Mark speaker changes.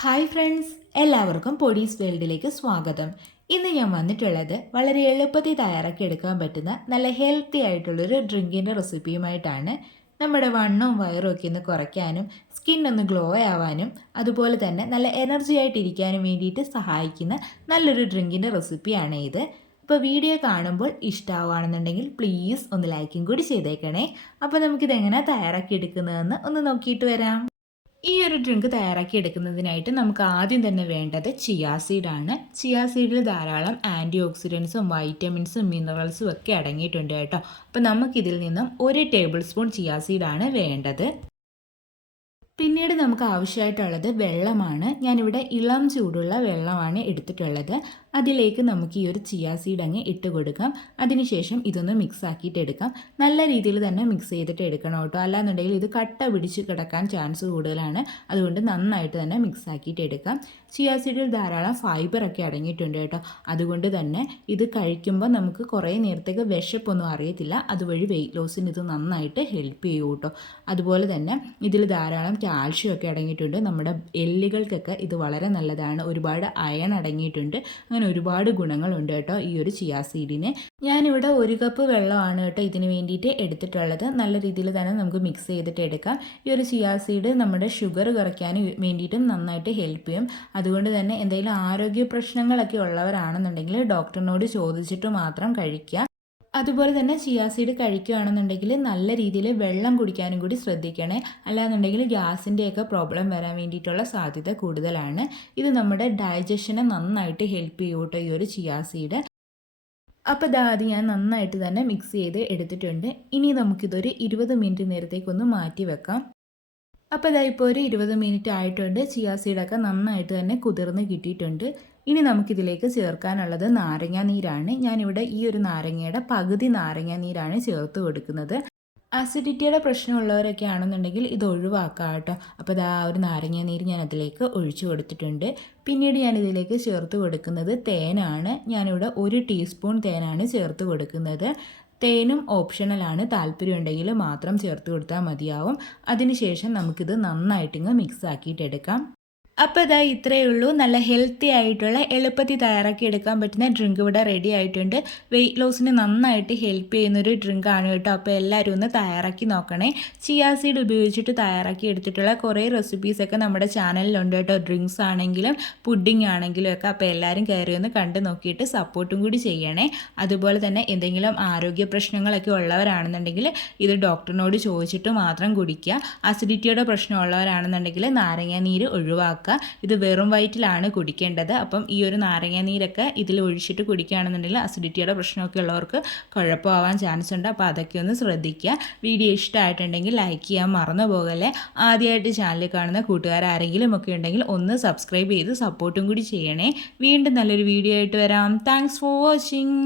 Speaker 1: Hi friends എല്ലാവർക്കും പൊടീസ് വേൾഡിലേക്ക് സ്വാഗതം. ഇന്ന് ഞാൻ വന്നിട്ടുള്ളത് വളരെ എളുപ്പത്തിൽ തയ്യാറാക്കി എടുക്കാൻ പറ്റുന്ന നല്ല ഹെൽത്തി ആയിട്ടുള്ളൊരു ഡ്രിങ്കിന്റെ റെസിപ്പിയുമായിട്ടാണ്. നമ്മുടെ വണ്ണവും വയറും ഒക്കെ ഒന്ന് കുറയ്ക്കാനും സ്കിൻ ഒന്ന് ഗ്ലോ ആവാനും അതുപോലെ തന്നെ നല്ല എനർജി ആയിട്ടിരിക്കാനും വേണ്ടിയിട്ട് സഹായിക്കുന്ന നല്ലൊരു ഡ്രിങ്കിന്റെ റെസിപ്പിയാണ് ഇത്. അപ്പോൾ വീഡിയോ കാണുമ്പോൾ ഇഷ്ടമാവുകയാണെന്നുണ്ടെങ്കിൽ പ്ലീസ് ഒന്ന് ലൈക്കും കൂടി ചെയ്തേക്കണേ. അപ്പോൾ നമുക്കിത് എങ്ങനെ തയ്യാറാക്കി എടുക്കുന്നതെന്ന് ഒന്ന് നോക്കിയിട്ട് വരാം. ഈ ഒരു ഡ്രിങ്ക് തയ്യാറാക്കി എടുക്കുന്നതിനായിട്ട് നമുക്ക് ആദ്യം തന്നെ വേണ്ടത് ചിയാ സീഡാണ് ചിയാ സീഡിൽ ധാരാളം ആന്റി ഓക്സിഡൻസും വൈറ്റമിൻസും മിനറൽസും ഒക്കെ അടങ്ങിയിട്ടുണ്ട് കേട്ടോ. അപ്പോൾ നമുക്കിതിൽ നിന്നും ഒരു ടേബിൾ സ്പൂൺ ചിയാ സീഡാണ് വേണ്ടത്. പിന്നീട് നമുക്ക് ആവശ്യമായിട്ടുള്ളത് വെള്ളമാണ്. ഞാനിവിടെ ഇളം ചൂടുള്ള വെള്ളമാണ് എടുത്തിട്ടുള്ളത്. അതിലേക്ക് നമുക്ക് ഈ ഒരു ചിയാ സീഡ് അങ്ങ് ഇട്ട് കൊടുക്കാം. അതിനുശേഷം ഇതൊന്ന് മിക്സ് ആക്കിയിട്ട് എടുക്കാം. നല്ല രീതിയിൽ തന്നെ മിക്സ് ചെയ്തിട്ട് എടുക്കണം കേട്ടോ. അല്ലാന്നുണ്ടെങ്കിൽ ഇത് കട്ട പിടിച്ച് കിടക്കാൻ ചാൻസ് കൂടുതലാണ്. അതുകൊണ്ട് നന്നായിട്ട് തന്നെ മിക്സ് ആക്കിയിട്ട് എടുക്കാം. ചിയാ സീഡിൽ ധാരാളം ഫൈബർ ഒക്കെ അടങ്ങിയിട്ടുണ്ട് കേട്ടോ. അതുകൊണ്ട് തന്നെ ഇത് കഴിക്കുമ്പോൾ നമുക്ക് കുറേ നേരത്തേക്ക് വിശപ്പൊന്നും അറിയത്തില്ല. അതുവഴി വെയിറ്റ് ലോസിന് ഇത് നന്നായിട്ട് ഹെൽപ്പ് ചെയ്യും കേട്ടോ. അതുപോലെ തന്നെ ഇതിൽ ധാരാളം കാൽഷ്യം ഒക്കെ അടങ്ങിയിട്ടുണ്ട്. നമ്മുടെ എല്ലുകൾക്കൊക്കെ ഇത് വളരെ നല്ലതാണ്. ഒരുപാട് അയൺ അടങ്ങിയിട്ടുണ്ട്. അങ്ങനെ ഒരുപാട് ഗുണങ്ങളുണ്ട് കേട്ടോ ഈ ഒരു ചിയാ സീഡിന് ഞാനിവിടെ ഒരു കപ്പ് വെള്ളമാണ് കേട്ടോ ഇതിന് വേണ്ടിയിട്ട് എടുത്തിട്ടുള്ളത്. നല്ല രീതിയിൽ തന്നെ നമുക്ക് മിക്സ് ചെയ്തിട്ട് എടുക്കാം. ഈ ഒരു ചിയാ സീഡ് നമ്മുടെ ഷുഗർ കുറയ്ക്കാൻ വേണ്ടിയിട്ടും നന്നായിട്ട് ഹെൽപ്പ് ചെയ്യും. അതുകൊണ്ട് തന്നെ എന്തെങ്കിലും ആരോഗ്യ പ്രശ്നങ്ങളൊക്കെ ഉള്ളവരാണെന്നുണ്ടെങ്കിൽ ഡോക്ടറിനോട് ചോദിച്ചിട്ട് മാത്രം കഴിക്കുക. അതുപോലെ തന്നെ ചിയാ സീഡ് കഴിക്കുകയാണെന്നുണ്ടെങ്കിൽ നല്ല രീതിയിൽ വെള്ളം കുടിക്കാനും കൂടി ശ്രദ്ധിക്കണേ. അല്ലാന്നുണ്ടെങ്കിൽ ഗ്യാസിന്റെയൊക്കെ പ്രോബ്ലം വരാൻ വേണ്ടിയിട്ടുള്ള സാധ്യത കൂടുതലാണ്. ഇത് നമ്മുടെ ഡൈജഷനെ നന്നായിട്ട് ഹെൽപ്പ് ചെയ്യൂട്ടോ ഈ ഒരു ചിയാ സീഡ് അപ്പോൾ ദാ അത് ഞാൻ നന്നായിട്ട് തന്നെ മിക്സ് ചെയ്ത് എടുത്തിട്ടുണ്ട്. ഇനി നമുക്കിതൊരു ഇരുപത് മിനിറ്റ് നേരത്തേക്കൊന്ന് മാറ്റി വെക്കാം. അപ്പോൾ ഇതാ ഇപ്പോൾ ഒരു ഇരുപത് മിനിറ്റ് ആയിട്ടുണ്ട്. ചിയാ സീഡൊക്കെ നന്നായിട്ട് തന്നെ കുതിർന്ന് കിട്ടിയിട്ടുണ്ട്. ഇനി നമുക്കിതിലേക്ക് ചേർക്കാനുള്ളത് നാരങ്ങ നീരാണ്. ഞാനിവിടെ ഈ ഒരു നാരങ്ങയുടെ പകുതി നാരങ്ങ നീരാണ് ചേർത്ത് കൊടുക്കുന്നത്. അസിഡിറ്റിയുടെ പ്രശ്നമുള്ളവരൊക്കെ ആണെന്നുണ്ടെങ്കിൽ ഇത് ഒഴിവാക്കാം കേട്ടോ. അപ്പോൾ ഇതാ ഒരു നാരങ്ങ നീര് ഞാൻ അതിലേക്ക് ഒഴിച്ചു കൊടുത്തിട്ടുണ്ട്. പിന്നീട് ഞാൻ ഇതിലേക്ക് ചേർത്ത് കൊടുക്കുന്നത് തേനാണ്. ഞാനിവിടെ ഒരു ടീസ്പൂൺ തേനാണ് ചേർത്ത് കൊടുക്കുന്നത്. തേനും ഓപ്ഷണലാണ് താല്പര്യമുണ്ടെങ്കിൽ മാത്രം ചേർത്ത് കൊടുത്താൽ മതിയാവും. അതിനുശേഷം നമുക്കിത് നന്നായിട്ടിങ്ങ് മിക്സ് ആക്കിയിട്ടെടുക്കാം. അപ്പോൾ ഇതാ ഇത്രയേ ഉള്ളൂ. നല്ല ഹെൽത്തി ആയിട്ടുള്ള എളുപ്പത്തിൽ തയ്യാറാക്കി എടുക്കാൻ പറ്റുന്ന ഡ്രിങ്ക് ഇവിടെ റെഡി ആയിട്ടുണ്ട്. വെയിറ്റ് ലോസിന് നന്നായിട്ട് ഹെൽപ്പ് ചെയ്യുന്നൊരു ഡ്രിങ്ക് ആണ് കേട്ടോ. അപ്പോൾ എല്ലാവരും ഒന്ന് തയ്യാറാക്കി നോക്കണേ. ചിയാ സീഡ് ഉപയോഗിച്ചിട്ട് തയ്യാറാക്കി എടുത്തിട്ടുള്ള കുറേ റെസിപ്പീസൊക്കെ നമ്മുടെ ചാനലിലുണ്ട് കേട്ടോ. ഡ്രിങ്ക്സ് ആണെങ്കിലും പുഡിംഗ് ആണെങ്കിലും ഒക്കെ അപ്പോൾ എല്ലാവരും കയറി ഒന്ന് കണ്ടു നോക്കിയിട്ട് സപ്പോർട്ടും കൂടി ചെയ്യണേ. അതുപോലെ തന്നെ എന്തെങ്കിലും ആരോഗ്യ പ്രശ്നങ്ങളൊക്കെ ഉള്ളവരാണെന്നുണ്ടെങ്കിൽ ഇത് ഡോക്ടറിനോട് ചോദിച്ചിട്ട് മാത്രം കുടിക്കുക. അസിഡിറ്റിയുടെ പ്രശ്നമുള്ളവരാണെന്നുണ്ടെങ്കിൽ നാരങ്ങ നീര് ഒഴിവാക്കുക ഇത് വെറും വയറ്റിലാണ് കുടിക്കേണ്ടത്. അപ്പം ഈ ഒരു നാരങ്ങ നീരൊക്കെ ഇതിൽ ഒഴിച്ചിട്ട് കുടിക്കുകയാണെന്നുണ്ടെങ്കിൽ അസിഡിറ്റിയുടെ പ്രശ്നമൊക്കെ ഉള്ളവർക്ക് കുഴപ്പമാവാൻ ചാൻസ് ഉണ്ട്. അപ്പോൾ അതൊക്കെ ഒന്ന് ശ്രദ്ധിക്കുക. വീഡിയോ ഇഷ്ടമായിട്ടുണ്ടെങ്കിൽ ലൈക്ക് ചെയ്യാൻ മറന്നു പോകല്ലേ. ആദ്യമായിട്ട് ചാനൽ കാണുന്ന കൂട്ടുകാരാരെങ്കിലും ഒക്കെ ഉണ്ടെങ്കിൽ ഒന്ന് സബ്സ്ക്രൈബ് ചെയ്ത് സപ്പോർട്ടും കൂടി ചെയ്യണേ. വീണ്ടും നല്ലൊരു വീഡിയോ ആയിട്ട് വരാം. Thanks for watching